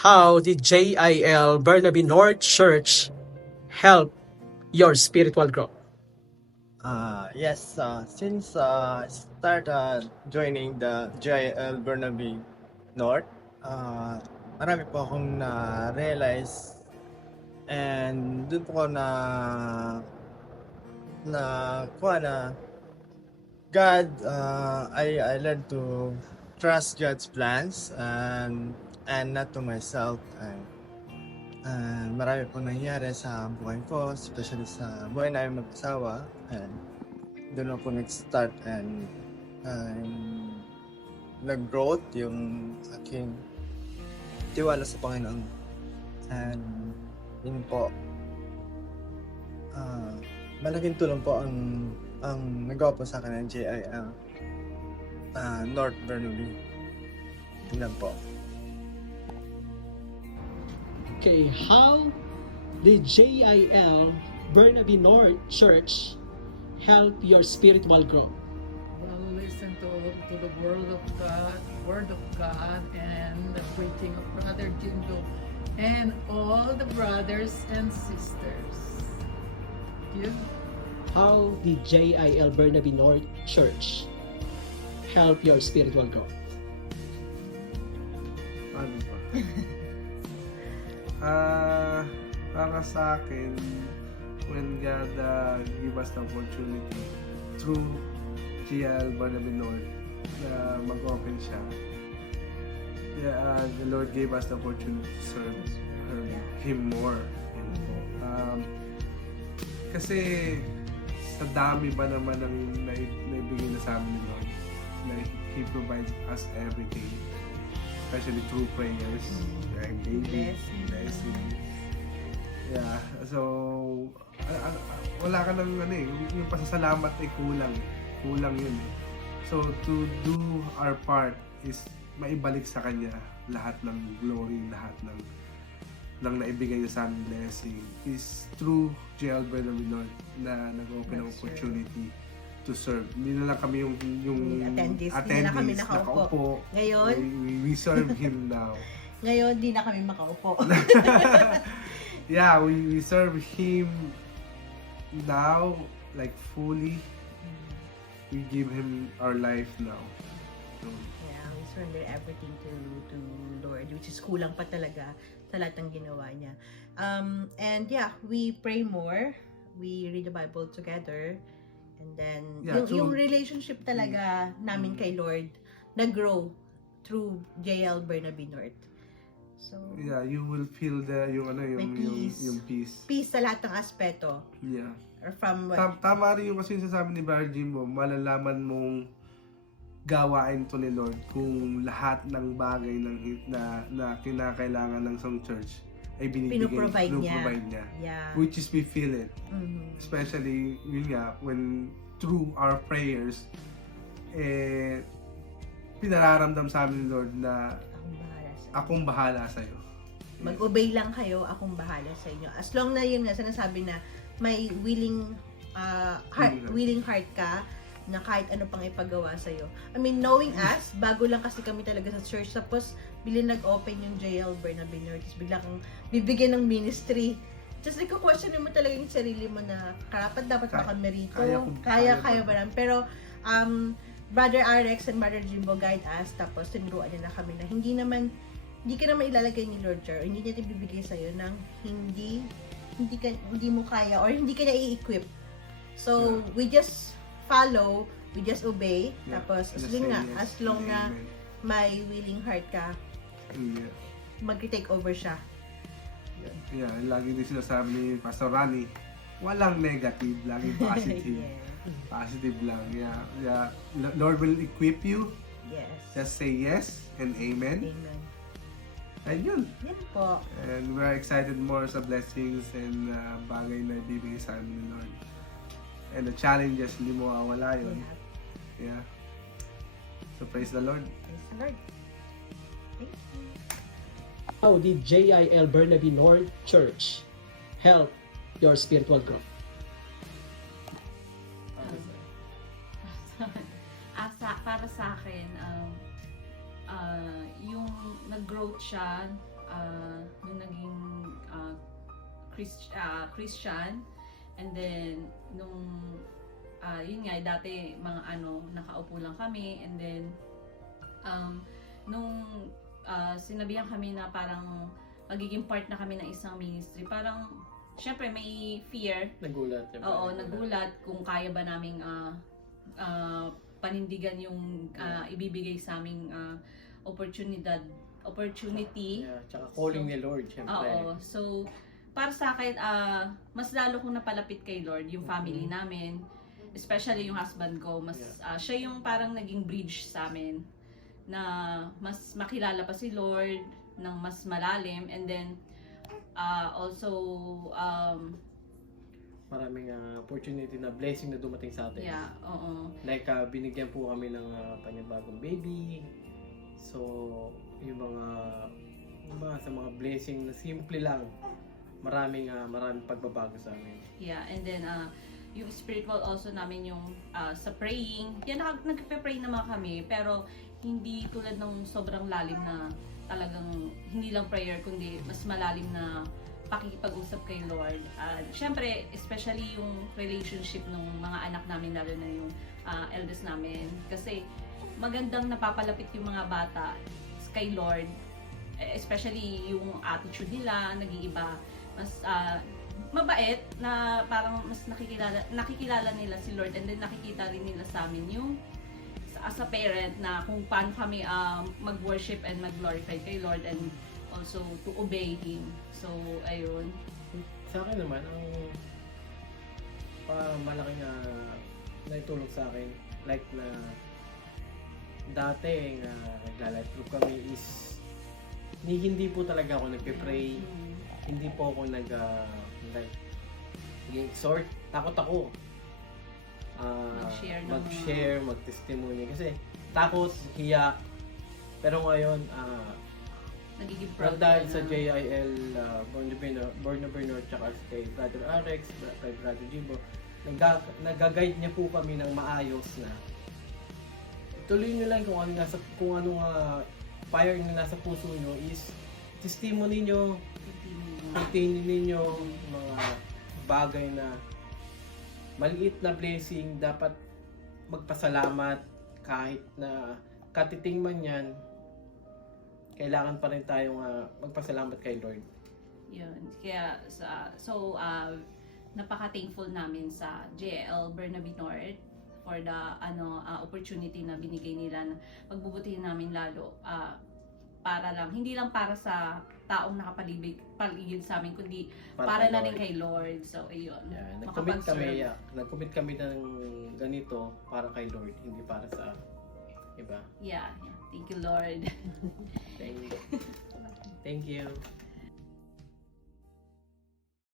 How did JIL Burnaby North Church help your spiritual growth? Yes, since start joining the JIL Burnaby North, marami po akong na-realize and doon po ako kuha na God, I learned to trust God's plans and not to myself and marami po nangyari sa buhay ko, especially sa buhay namin mag-asawa and doon ako nag-start and nag-growth yung aking tiwala sa Panginoon. And yun po, malaking tulong po ang nagawa po sa akin ng JIL North Burnaby. Yun lang po. Okay, how did JIL Burnaby North Church help your spiritual growth? Well, listen to the word of God, and the preaching of Brother Jindo, and all the brothers and sisters. You? How did JIL Burnaby North Church help your spiritual growth? Ano ba? Para sa akin, when God give us the opportunity through JIL Burnaby North na mag-open siya, the Lord gave us the opportunity to serve Him more. Kasi sa dami ba naman ng naibigay na sa amin ni Lord, like He provides us everything, especially through prayers, like daily blessing. Yeah, so wala ka ng yung pasasalamat ay kulang yun eh. So to do our part is maibalik sa Kanya lahat ng glory, lahat ng naibigay niya sa aming blessing is through JIL Burnaby North na nag-open ng opportunity to serve. Hindi na lang kami yung attendees, hindi na kami nakaupo. Ngayon, we serve Him now. Ngayon, di na kami makaupo. Yeah, we serve Him now, like fully. We give Him our life now. So, Yeah, we surrender everything to Lord, which is kulang pa talaga sa lahat ng ginawa niya. And yeah, we pray more. We read the Bible together. And then, Yeah, yung relationship talaga namin kay Lord nag-grow through JIL Burnaby North. So, yeah, you will feel yung peace. Peace sa lahat ng aspeto. Yeah. Or from Tama rin yung kasi sasabi ni Brother Jimbo, malalaman mong gawain to ni Lord kung lahat ng bagay na kinakailangan ng isang church ay pinuprovide niya. Yeah. Which is we feel it. Mm-hmm. Especially yun nga, when through our prayers, pinararamdam sa amin ni Lord na akong bahala sa'yo. Mag-obey lang kayo, akong bahala sa inyo. As long na yun nga, sinasabi na may willing heart ka na kahit ano pang ipagawa sa'yo. I mean, knowing us, bago lang kasi kami talaga sa church. Tapos, bilhin nag-open yung JIL Burnaby North. Tapos, bigla kang bibigyan ng ministry. Just question mo talaga yung sarili mo na karapat dapat ba kami rito? Kaya ba naman? Pero, Brother Alex and Brother Jimbo guide us. Tapos, tinuruan niya na kami na hindi ka naman ilalagay ni Lord Char, hindi niya ibibigay sa'yo ng hindi mo kaya or hindi ka na i-equip. So, we just follow, we just obey. Yeah. Tapos, as long na may willing heart ka, mag-take over siya. Yeah, lagi din sinasabi ni Pastor Rani, walang negative, lagi positive. Yeah. Positive lang. Yeah. Lord will equip you. Yes. Just say yes and amen. Amen. And yun. Yan po. And we're excited more sa blessings and bagay na ibibigay sa amin ni Lord. And the challenges, hindi mo mawawala yun. Yeah. So praise the Lord. Praise the Lord. Thank you. How did JIL Burnaby North Church help your spiritual growth? Para sa akin, yung nag-growth siya nung naging Christian, and then nung yun nga, dati mga nakaupo lang kami, and then nung sinabihan kami na parang magiging part na kami ng isang ministry, parang syempre may fear. Nagulat. Oo, nagulat kung kaya ba naming panindigan yung ibibigay sa aming opportunity. Yeah, tsaka calling ni Lord, syempre. Oo. So, para sa akin, mas lalo kong napalapit kay Lord, yung family namin. Especially yung husband ko. Siya yung parang naging bridge sa amin. Na mas makilala pa si Lord ng mas malalim. And then, also, Maraming opportunity na blessing na dumating sa atin. yeah, oo. Like, binigyan po kami ng panibagong baby. So, yung mga sa mga blessing na simple lang, maraming pagbabago sa amin. Yeah, and then, yung spiritual also namin yung sa praying. Yan, nagpe-pray naman kami, pero hindi tulad ng sobrang lalim na talagang hindi lang prayer, kundi mas malalim na pakikipag-usap kay Lord. Siyempre, especially yung relationship ng mga anak namin, lalo na yung eldest namin. Kasi magandang napapalapit yung mga bata kay Lord. Especially yung attitude nila, nag-iiba. Mas mabait na parang mas nakikilala nila si Lord, and then nakikita rin nila sa amin yung as a parent na kung paano kami mag-worship and mag-glorify kay Lord, and also to obey Him. So, ayun. Sa akin naman, ang malaking naitulong sa akin, like na dati nagla-life group kami is hindi po talaga ako nagpe-pray. Hindi po ako nag-exhort. Takot ako. Mag-share mag-testimony. Kasi takot, hiya. Pero ngayon, Nagiging proud dahil ka sa na. JIL, Born of Bernard, tsaka kay Brother Alex, kay Brother Jimbo, nag-guide niya po kami ng maayos na tuloy nyo lang kung anong fire na nasa puso nyo is testimony nyo, continue ninyo mga bagay na maliit na blessing, dapat magpasalamat kahit na katiting man yan, kailangan pa rin tayong magpasalamat kay Lord. Yun. Kaya, napaka-thankful namin sa JL Burnaby North for the opportunity na binigay nila na pagbubutihin namin lalo para lang, hindi lang para sa taong nakapaligid sa amin, kundi para na rin kay Lord. So, ayun. Yeah, Makapag-serve. nag-commit kami ng ganito para kay Lord, hindi para sa iba. Yeah. Thank you, Lord. Thank you.